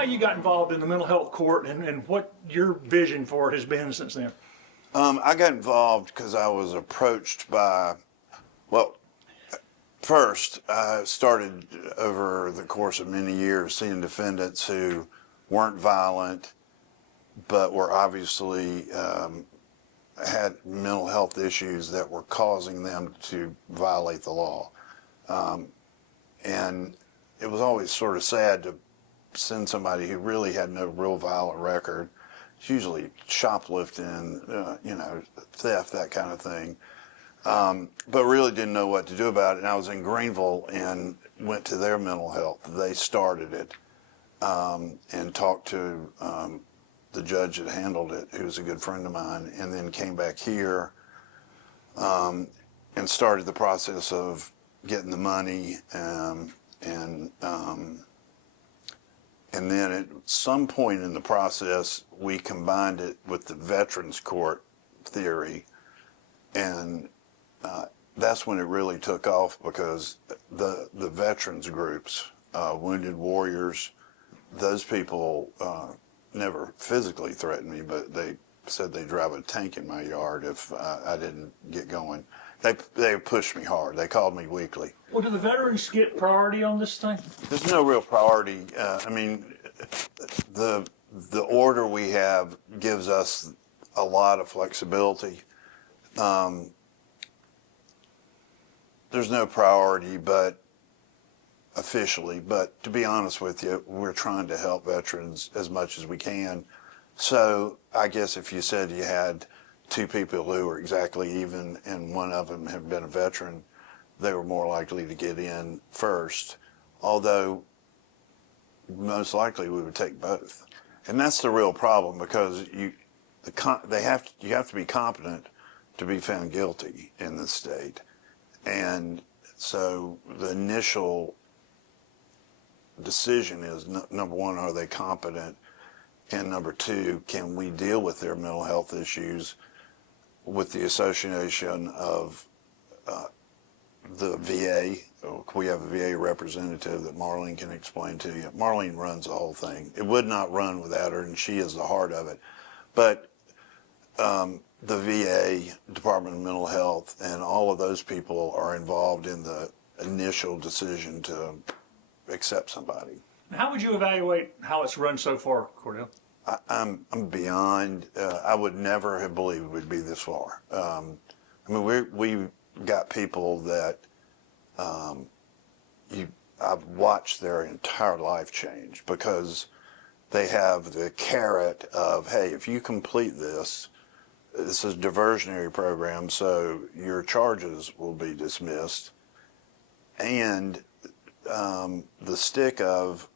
how you got involved in the mental health court and what your vision for it has been since then. I got involved because I was approached by, well, first I started over the course of many years seeing defendants who weren't violent, but were obviously had mental health issues that were causing them to violate the law. And it was always sort of sad to send somebody who really had no real violent record. It's usually shoplifting, theft, that kind of thing. But really didn't know what to do about it. And I was in Greenville and went to their mental health. They started it and talked to the judge that handled it, who was a good friend of mine, and then came back here and started the process of getting the money and then at some point in the process, we combined it with the Veterans Court theory, and that's when it really took off, because the veterans groups, Wounded Warriors, those people never physically threatened me, but they said they'd drive a tank in my yard if I didn't get going. They pushed me hard. They called me weekly. Well, do the veterans get priority on this thing? There's no real priority. The order we have gives us a lot of flexibility. There's no priority, but officially. But to be honest with you, we're trying to help veterans as much as we can. So I guess if you said you had two people who were exactly even and one of them had been a veteran, they were more likely to get in first, although most likely we would take both. And that's the real problem, because you have to be competent to be found guilty in this state. And so the initial decision is, number one, are they competent? And number two, can we deal with their mental health issues with the association of the VA? We have a VA representative that Marlene can explain to you. Marlene runs the whole thing. It would not run without her, and she is the heart of it. But the VA, Department of Mental Health, and all of those people are involved in the initial decision to accept somebody. How would you evaluate how it's run so far, Cordell? I'm beyond. I would never have believed we'd be this far. We got people that I've watched their entire life change, because they have the carrot of, hey, if you complete this is a diversionary program, so your charges will be dismissed, and the stick of,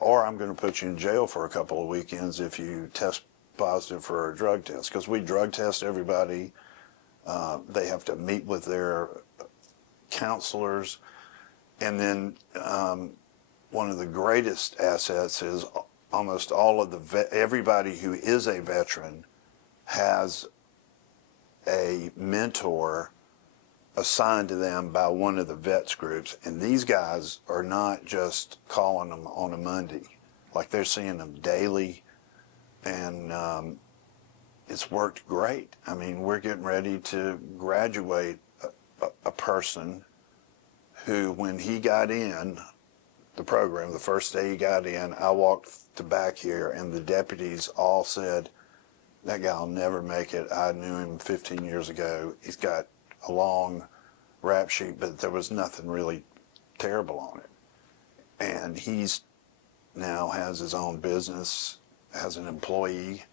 or I'm going to put you in jail for a couple of weekends if you test positive for a drug test, because we drug test everybody. They have to meet with their counselors. And then one of the greatest assets is almost all of everybody who is a veteran has a mentor assigned to them by one of the vets groups. And these guys are not just calling them on a Monday. Like, they're seeing them daily, and it's worked great. We're getting ready to graduate a person who, when he got in the program, the first day he got in, I walked to back here, and the deputies all said, that guy will never make it. I knew him 15 years ago. He's got a long rap sheet, but there was nothing really terrible on it. And he's now has his own business, has an employee.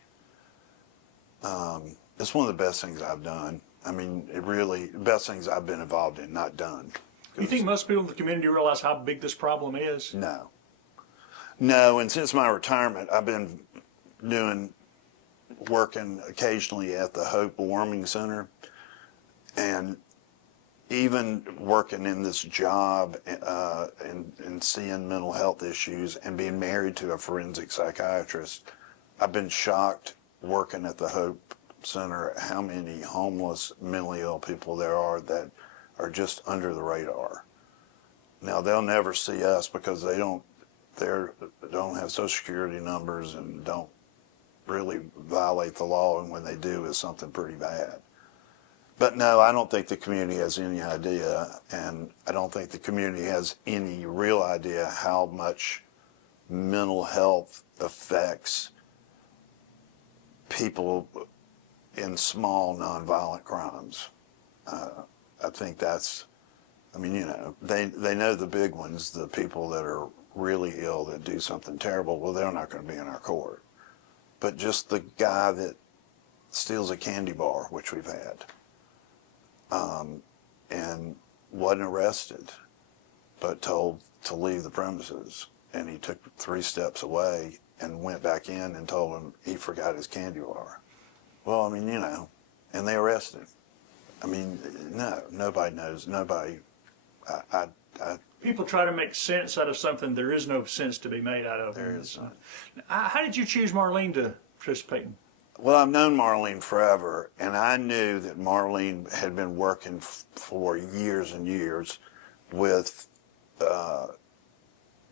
It's one of the best things I've done. The best things I've been involved in, not done. You think most people in the community realize how big this problem is? No, and since my retirement, I've been working occasionally at the Hope Warming Center, and even working in this job and seeing mental health issues and being married to a forensic psychiatrist, I've been shocked working at the Hope Center at how many homeless, mentally ill people there are that are just under the radar. Now, they'll never see us because they don't don't have social security numbers and don't really violate the law, and when they do, is something pretty bad. But no, I don't think the community has any idea, and I don't think the community has any real idea how much mental health affects people in small nonviolent crimes. I think that's, I mean, they know the big ones, the people that are really ill that do something terrible. Well, they're not going to be in our court. But just the guy that steals a candy bar, which we've had, and wasn't arrested, but told to leave the premises, and he took 3 steps away and went back in and told him he forgot his candy bar. Well, I mean, and they arrested him. I mean, no, nobody knows. Nobody. People try to make sense out of something there is no sense to be made out of. There is not. How did you choose Marlene to participate in? Well, I've known Marlene forever, and I knew that Marlene had been working for years and years with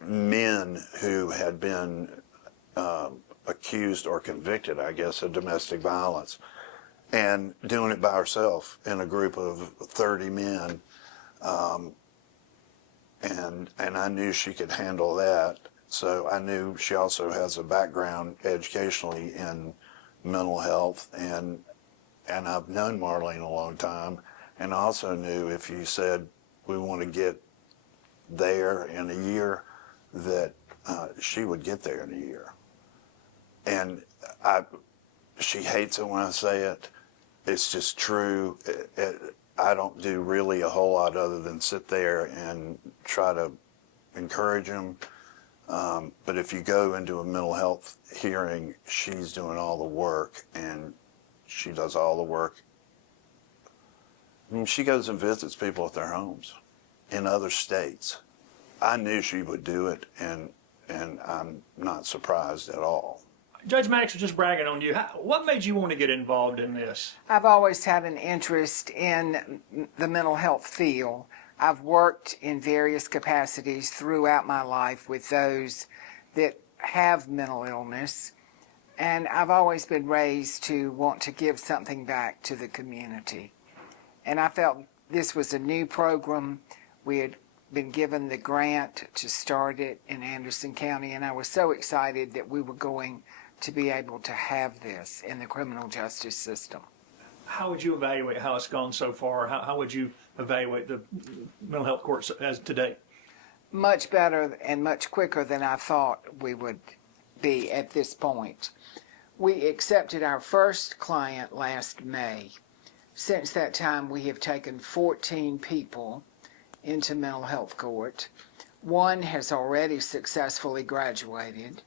men who had been accused or convicted, I guess, of domestic violence, and doing it by herself in a group of 30 men. And I knew she could handle that. So I knew she also has a background educationally in mental health, and I've known Marlene a long time, and I also knew if you said we want to get there in a year, that she would get there in a year. And she hates it when I say it. It's just true. I don't do really a whole lot other than sit there and try to encourage them. But if you go into a mental health hearing, she's doing all the work, and she does all the work. I mean, she goes and visits people at their homes in other states. I knew she would do it, and I'm not surprised at all. Judge Maddox was just bragging on you. What made you want to get involved in this? I've always had an interest in the mental health field. I've worked in various capacities throughout my life with those that have mental illness, and I've always been raised to want to give something back to the community. And I felt this was a new program. We had been given the grant to start it in Anderson County, and I was so excited that we were going to be able to have this in the criminal justice system. How would you evaluate how it's gone so far? How would you evaluate the mental health courts as today? Much better and much quicker than I thought we would be at this point. We accepted our first client last May. Since that time, we have taken 14 people into mental health court. One has already successfully graduated.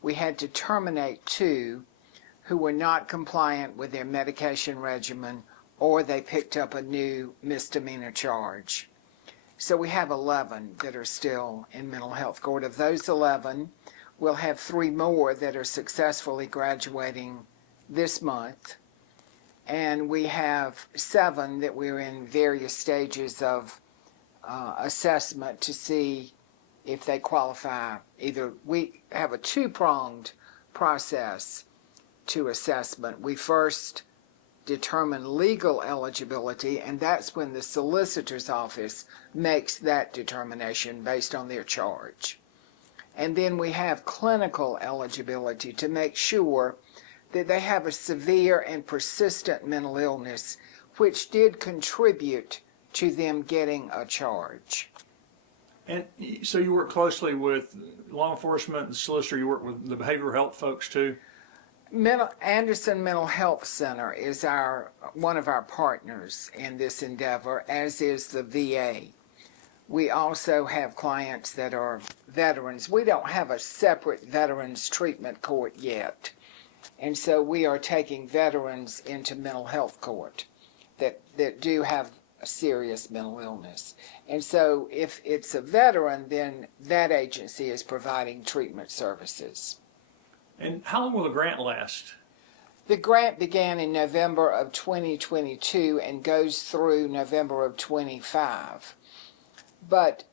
We had to terminate 2 who were not compliant with their medication regimen, or they picked up a new misdemeanor charge. So we have 11 that are still in mental health court. Of those 11, we'll have 3 more that are successfully graduating this month. And we have 7 that we're in various stages of assessment to see if they qualify. Either we have a 2-pronged process to assessment. We first determine legal eligibility, and that's when the solicitor's office makes that determination based on their charge. And then we have clinical eligibility to make sure that they have a severe and persistent mental illness, which did contribute to them getting a charge. And so you work closely with law enforcement and solicitor. You work with the behavioral health folks too. Anderson Mental Health Center is one of our partners in this endeavor, as is the VA. We also have clients that are veterans. We don't have a separate veterans treatment court yet, and so we are taking veterans into mental health court that do have a serious mental illness. And so if it's a veteran, then that agency is providing treatment services. And how long will the grant last? The grant began in November of 2022 and goes through November of 25. But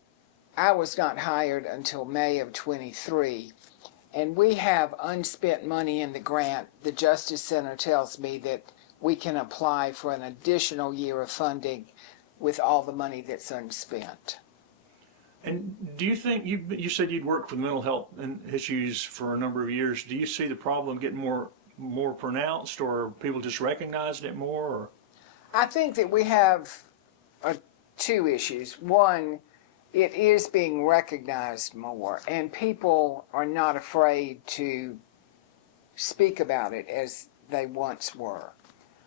I was not hired until May of 23, and we have unspent money in the grant. The Justice Center tells me that we can apply for an additional year of funding with all the money that's unspent. And do you think, you said you'd worked with mental health issues for a number of years. Do you see the problem getting more pronounced, or people just recognizing it more? Or? I think that we have two issues. One, it is being recognized more, and people are not afraid to speak about it as they once were.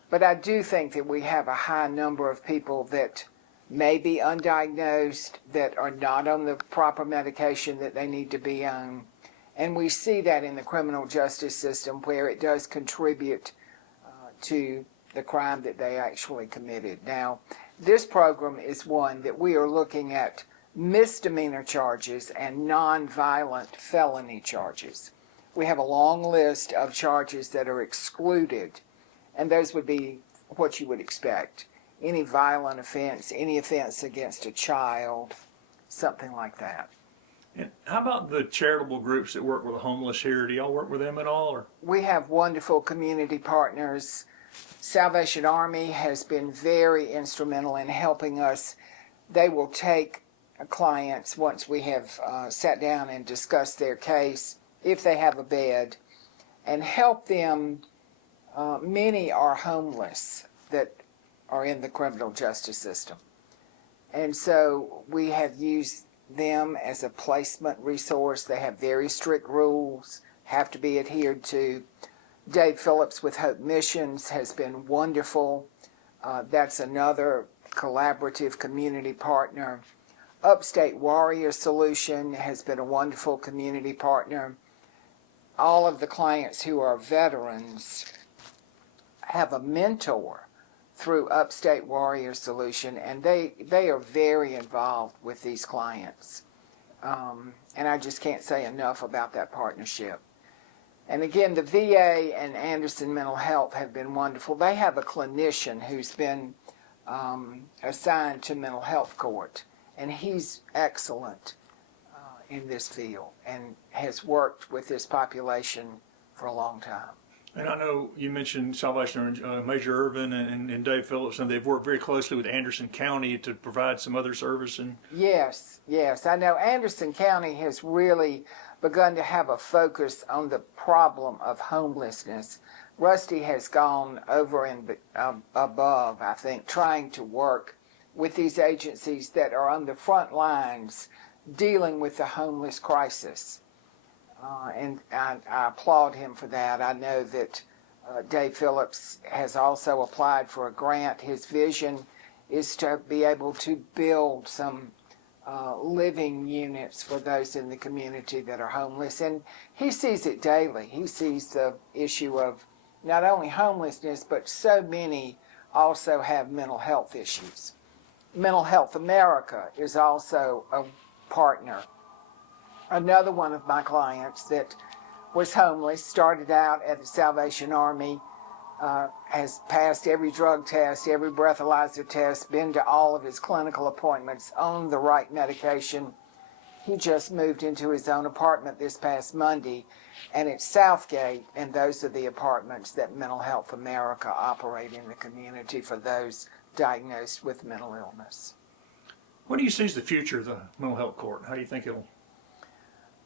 But I do think that we have a high number of people that may be undiagnosed, that are not on the proper medication that they need to be on. And we see that in the criminal justice system, where it does contribute to the crime that they actually committed. Now, this program is one that we are looking at misdemeanor charges and nonviolent felony charges. We have a long list of charges that are excluded, and those would be what you would expect. Any violent offense, any offense against a child, something like that. And how about the charitable groups that work with the homeless here? Do y'all work with them at all? Or? We have wonderful community partners. Salvation Army has been very instrumental in helping us. They will take clients once we have sat down and discussed their case, if they have a bed, and help them. Many are homeless that are in the criminal justice system. And so we have used them as a placement resource. They have very strict rules, have to be adhered to. Dave Phillips with Hope Missions has been wonderful. That's another collaborative community partner. Upstate Warrior Solution has been a wonderful community partner. All of the clients who are veterans have a mentor through Upstate Warrior Solution, and they are very involved with these clients. And I just can't say enough about that partnership. And again, the VA and Anderson Mental Health have been wonderful. They have a clinician who's been assigned to mental health court, and he's excellent in this field and has worked with this population for a long time. And I know you mentioned Salvation Army, Major Irvin and Dave Phillips, and they've worked very closely with Anderson County to provide some other service. And Yes. I know Anderson County has really begun to have a focus on the problem of homelessness. Rusty has gone over and above, I think, trying to work with these agencies that are on the front lines dealing with the homeless crisis. And I applaud him for that. I know that Dave Phillips has also applied for a grant. His vision is to be able to build some living units for those in the community that are homeless. And he sees it daily. He sees the issue of not only homelessness, but so many also have mental health issues. Mental Health America is also a partner. Another one of my clients that was homeless, started out at the Salvation Army, has passed every drug test, every breathalyzer test, been to all of his clinical appointments, on the right medication. He just moved into his own apartment this past Monday, and it's Southgate, and those are the apartments that Mental Health America operate in the community for those diagnosed with mental illness. what do you see as the future of the mental health court? How do you think it'll?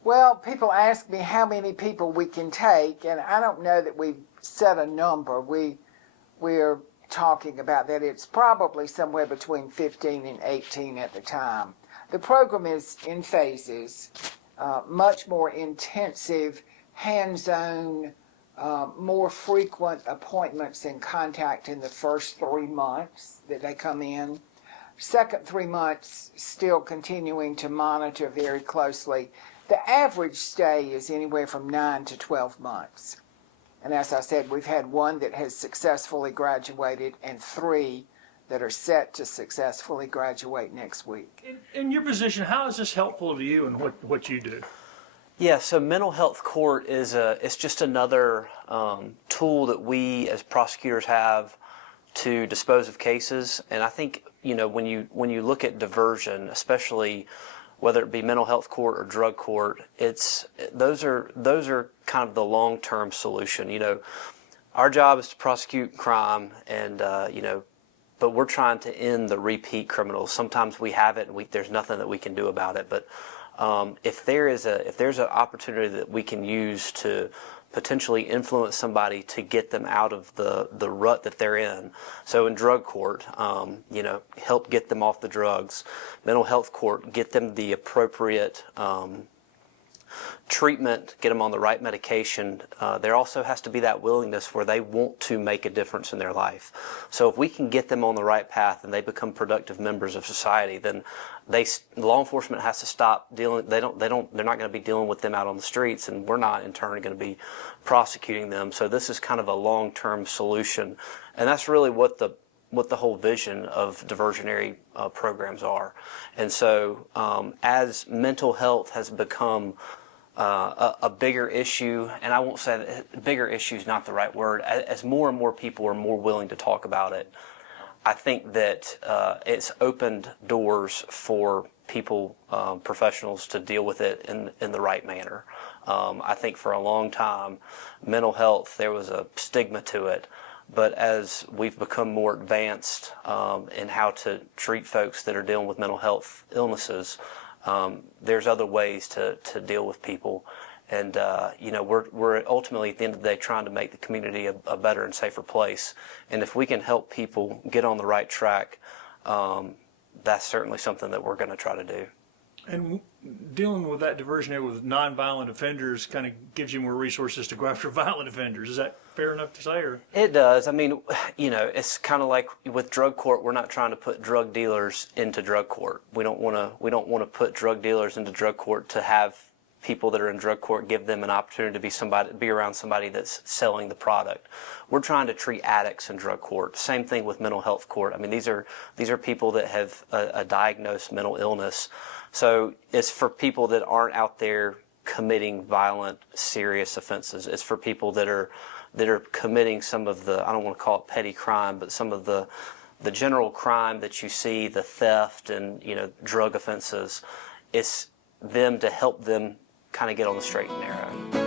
Well, people ask me how many people we can take, and I don't know that we've set a number. We're talking about that. It's probably somewhere between 15 and 18 at the time. The program is in phases, much more intensive, hands-on, more frequent appointments and contact in the first 3 months that they come in. Second 3 months, still continuing to monitor very closely. The average stay is anywhere from 9 to 12 months. And as I said, we've had one that has successfully graduated and 3 that are set to successfully graduate next week. In your position, how is this helpful to you and what you do? Yeah, so mental health court it's just another tool that we as prosecutors have to dispose of cases. And I think, when you look at diversion, especially whether it be mental health court or drug court, those are kind of the long-term solution. You know, our job is to prosecute crime, and but we're trying to end the repeat criminals. Sometimes we have it, and there's nothing that we can do about it. But if there's an opportunity that we can use to potentially influence somebody to get them out of the rut that they're in. So in drug court, help get them off the drugs. Mental health court, get them the appropriate treatment, get them on the right medication. There also has to be that willingness where they want to make a difference in their life. So if we can get them on the right path and they become productive members of society, then law enforcement has to stop dealing. They're not going to be dealing with them out on the streets, and we're not in turn going to be prosecuting them. So this is kind of a long-term solution, and that's really what the whole vision of diversionary programs are. And so as mental health has become a bigger issue, and I won't say that bigger issue is not the right word, as more and more people are more willing to talk about it, I think that it's opened doors for people, professionals, to deal with it in the right manner. I think for a long time, mental health, there was a stigma to it. But as we've become more advanced in how to treat folks that are dealing with mental health illnesses, there's other ways to deal with people. And, we're ultimately, at the end of the day, trying to make the community a better and safer place. And if we can help people get on the right track, that's certainly something that we're going to try to do. And dealing with that diversionary with nonviolent offenders kind of gives you more resources to go after violent offenders. Is that fair enough to say? Or? It does. I mean, it's kind of like with drug court. We're not trying to put drug dealers into drug court. We don't want to put drug dealers into drug court to have people that are in drug court give them an opportunity to be around somebody that's selling the product. We're trying to treat addicts in drug court. Same thing with mental health court. I mean, these are people that have a diagnosed mental illness. So it's for people that aren't out there committing violent, serious offenses. It's for people that are committing some of the, I don't want to call it petty crime, but some of the general crime that you see, the theft and drug offenses. It's them to help them kind of get on the straight and narrow.